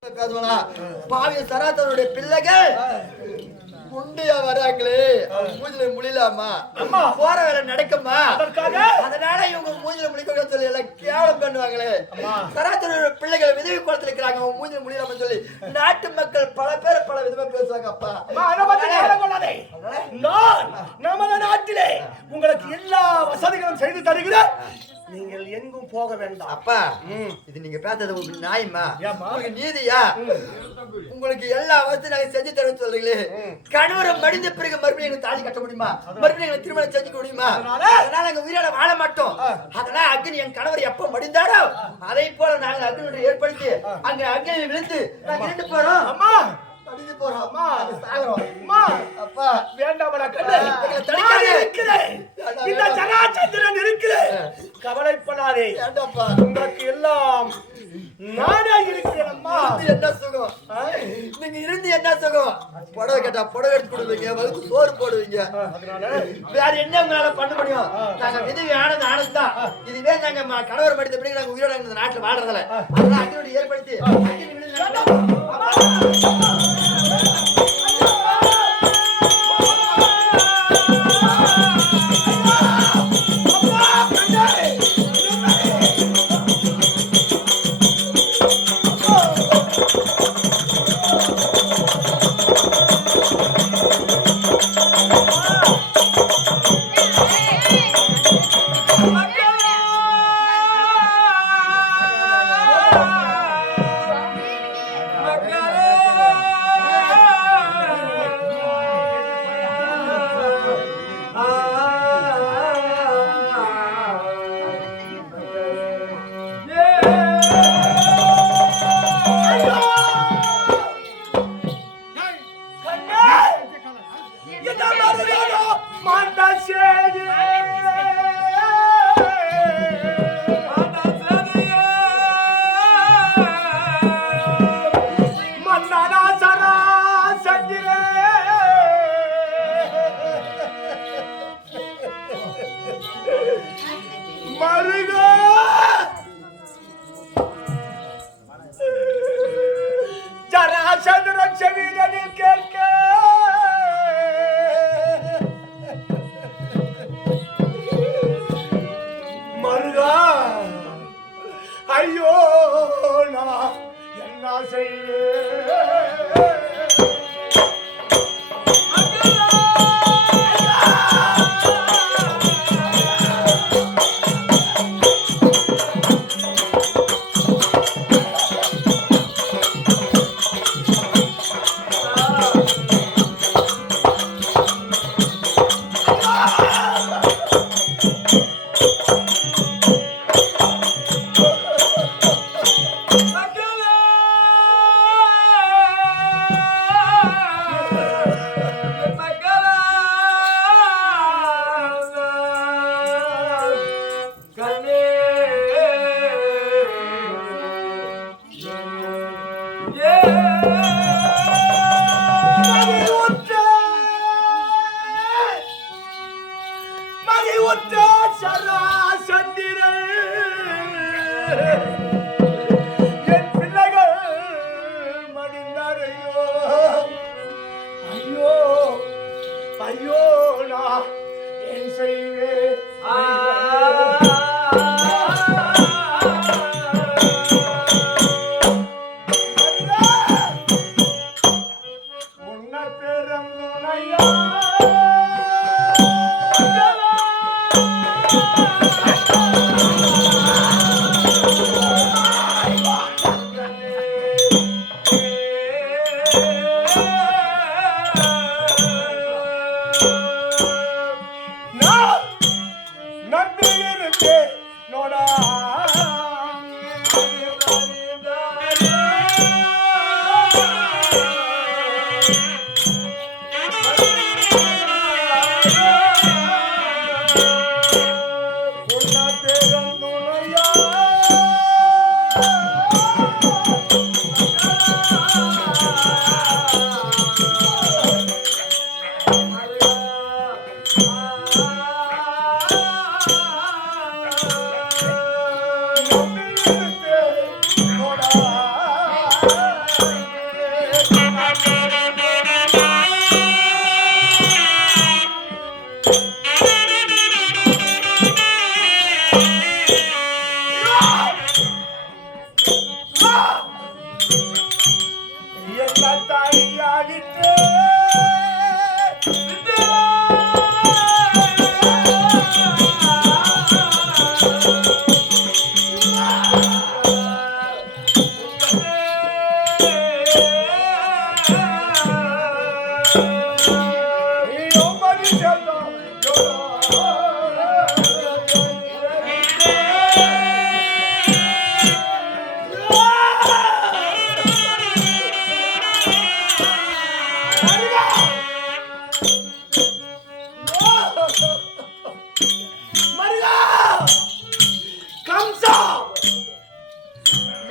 பாவிய சனாதனுடைய பிள்ளைகள் குண்டியா வராங்களே, மூஞ்சில முழிலாமா, போற வேலை நடக்குமா, அதனால இவங்க மூஞ்சில முழிக்க சொல்லி எல்லாம் கேவலம் பண்ணுவாங்களே. சனாதனுடைய பிள்ளைகள் விதவி குளத்துல இருக்கிறாங்க, அவங்க மூஞ்சில முழிலாம சொல்லி நாட்டு மக்கள் பல பேர் பல விதமா பேசுவாங்க. அப்பா நமது நாட்டிலே உங்களுக்கு எல்லா வசதிகளும் செய்து தருகிறேன், நீங்கள் எங்கும் போக வேண்டாம். அப்பா இது நீங்க பார்த்தது உங்களுக்கு நியாயமா, உங்களுக்கு நீதியா? உங்களுக்கு எல்லா வசதியும் நாங்க செஞ்சு தரேன்னு சொல்றீங்களே, கணவரை மடிந்த பிறகு மறுபடியும் எங்க தாலி கட்ட முடியுமா, மறுபடியும் எங்க திருமணம் செஞ்சுக்க முடியுமா? அதனால எங்க உயிரோட வாழ மாட்டோம். அதனால அக்னி என் கணவர் எப்ப மடிந்தாரோ அதை போல நாங்கள் அக்னியோட ஏற்படுத்தி அங்க அக்னியில் விழுந்து நாங்க இருந்து போறோம். அம்மா அடிச்சு போறோம். அம்மா சாகுறோம். அம்மா அப்பா வேண்டாமடா கண்ணே, இந்த ஜனாச்சந்திரன் இருக்கிறேன், கவலைப்படாதே. வேண்டாப்பா, உங்களுக்கு எல்லாம் நானே இருக்கிறேன். அம்மா என்ன சுகம், நீங்க இருந்து என்ன சுகம்? புடவை கேட்டா புடவை எடுத்து கொடுவீங்க, வகுப்பு சோறு போடுவீங்க, வேற என்ன உங்களால பண்ண முடியும்? நாங்க விதவி ஆனது ஆனதுதான். இதுவே நாங்க கணவர் மடித்த பிறகு நாங்க உயிரோட இந்த நாட்டுல வாழ்றதில்ல. அதெல்லாம் அக்னியோட ஏற்படுத்தி ஐயோ நான் என்ன செய்ய என் பிள்ளைகள் மடிந்தாரையோ, ஐயோ ஐயோ நான் என் செய்வேன்.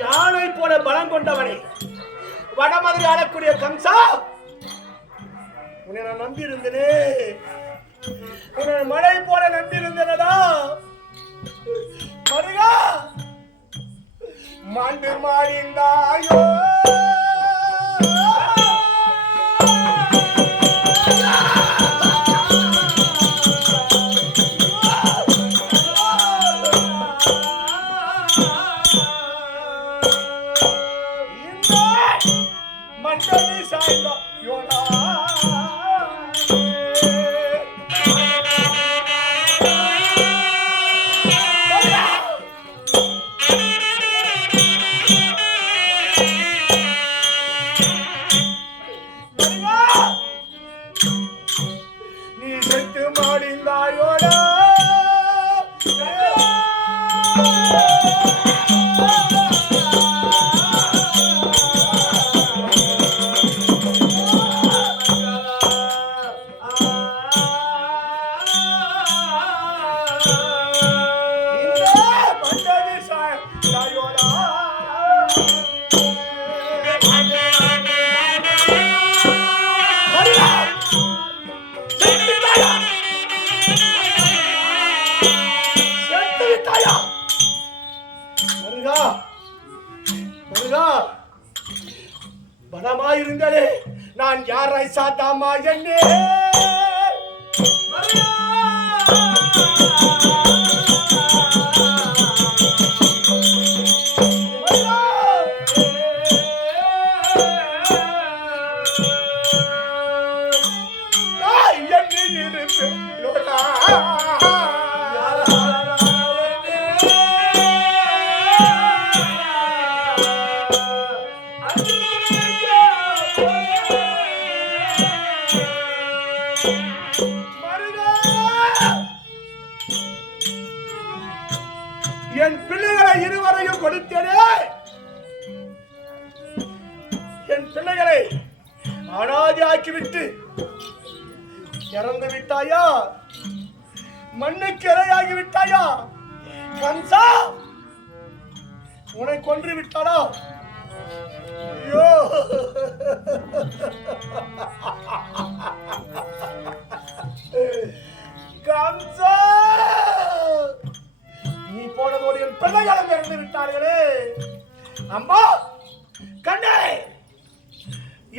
யானை போல பலம் கொண்டவனே, வடமதுரை ஆளக்கூடிய கம்சா, உன்னை நான் நம்பி இருந்தேனே, உன்னை மழை போல நம்பி இருந்தேனடா. மருகா, மாண்டு மாறிந்தாயோ நீ செத்து மாடிந்தாயோடா. பலமாயிருந்தாலே நான் யாரை சாத்தாமா என்னே. என் பிள்ளைகளை இருவரையும் கொடுத்தேனே, என் பிள்ளைகளை அனாதையாக்கிவிட்டு இறந்து விட்டாயா? மண்ணுக்கு இரையாகி விட்டாயா? கம்சா, உன்னை கொன்று விட்டானா? ஐயோ, கம்சா, நீ போனதோடு என் பிள்ளைகளும் இறந்து விட்டார்களே. அம்மா கண்ணே,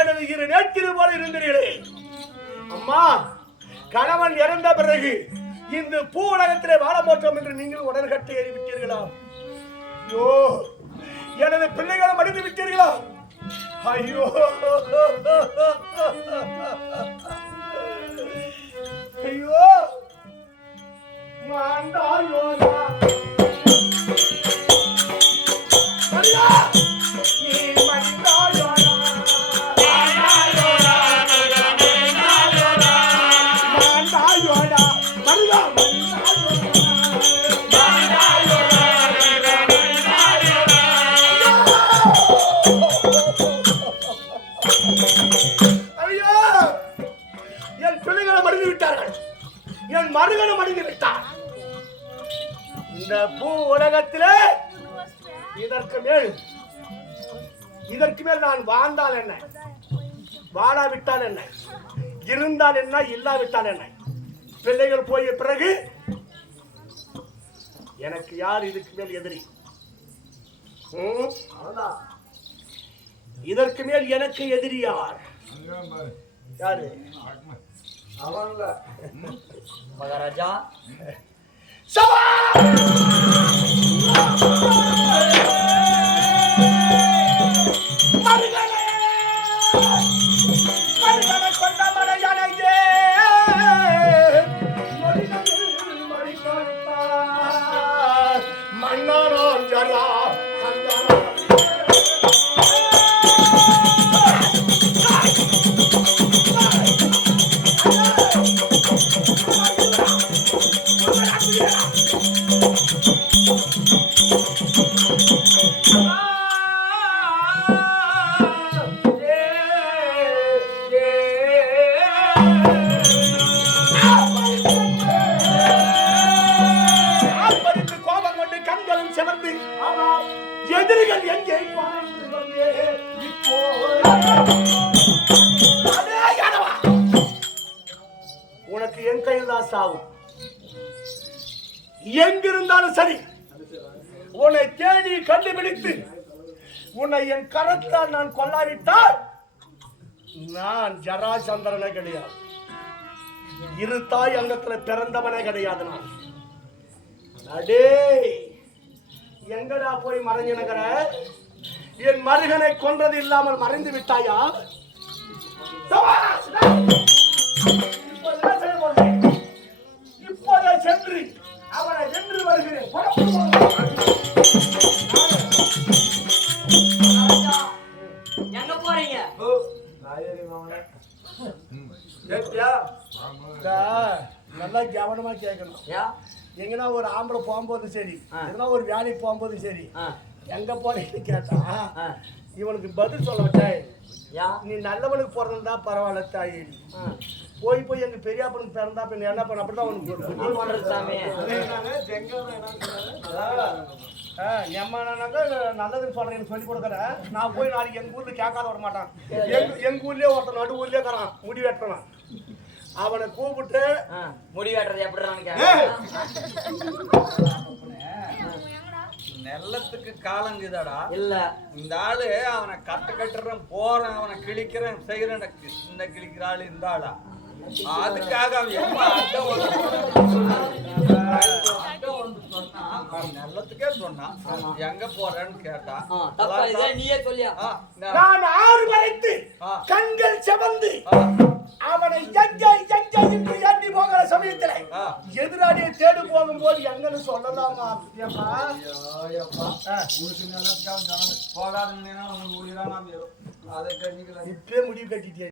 எனது இரு நேற்றிரு போல இருந்தீர்களே. அம்மா, கணவன் இறந்த பிறகு இந்த பூ உலகத்திலே வாழ மாட்டோம் என்று நீங்கள் உடன்கட்டை ஏறிவிட்டீர்களா? ஐயோ, எனது பிள்ளைகளும் அடித்து விட்டீர்களா? ஐயோ, ஐயோ, மாண்டாயோனா மரியா, நீ மண்டாயோனா மாண்டாயோனா மாண்டாயோனா மரியா ஐயா, என் பிள்ளைகளை மடிந்து விட்டார்கள், என் மருகனை மடிந்து விட்டார். இந்த பூ உலகத்திலே இதற்கு மேல் நான் வாழ்ந்தால் என்ன, வாழாவிட்டால் என்ன, இருந்தால் என்ன, இல்லாவிட்டால் என்ன? பிள்ளைகள் போய பிறகு எனக்கு யார் இதுக்கு மேல் எதிரி? இதற்கு மேல் எனக்கு எதிரி யார்? யாரு? மகாராஜா, உனக்கு என் கையில் தான் சாவும். எங்கிருந்தாலும் சரி, உன்னை தேடி கண்டுபிடித்து உன்னை என் கரத்தால் நான் கொல்லாவிட்டால் நான் ஜராசந்தரனே கிடையாது. இரு தாய் அங்கத்துல பிறந்தவனே கிடையாது. நான் அடே எங்கடா போய் மறைஞ்சினகிற? என் மருகனை கொன்றது இல்லாமல் மறைந்து விட்டாயா? இப்போதே சென்று அவனை வென்று வருகிறேன். எங்க போறீங்க? நல்லா கவனமா கேட்கணும். எங்கன்னா ஒரு ஆம்பளை போகும்போது சரி, எங்கன்னா ஒரு வேலைக்கு போகும்போது சரி, எங்க போறீங்கன்னு கேட்டா இவனுக்கு பதில் சொல்ல வச்சேன். நீ நல்லவனுக்கு பிறந்தா பரவாயில்ல தாயி, போய் போய் எங்க பெரியாப்பனுக்கு பிறந்தா பின்ன என்ன பண்ண? அப்படிதான் உனக்கு சாமி நல்லதுன்னு சொல்றேன்னு சொல்லி கொடுக்குறேன். நான் போய் நாளைக்கு எங்க ஊர்ல கேட்காத வர மாட்டான். எங்க ஊர்லயே ஒருத்தன் நடு ஊர்லயே இருக்கிறான், முடி வெட்டுறான். அவனை கூப்பிட்டு முடி வெட்டுறது எப்படி நெல்லத்துக்கு காலங்குதாடா இல்ல? இந்த ஆளு அவனை கட்டுறேன் போறேன், அவனை கிழிக்கிறேன் செய்யறேன், சின்ன கிழிக்கிற ஆளு இந்த ஆளா? அதுக்காக நெல்லத்துக்கே சொன்னான். எங்க போறேன்னு கேட்டா நீயே சொல்லியா? நான் 6 வரைத்து கண்கள் செவந்து அவனை எண்ணி போகிற சமயத்துல எதிராளியை தேடி போகும்போது எங்கன்னு சொல்லலாமா? போகாத அதை இப்பே முடிவு கட்டிட்டே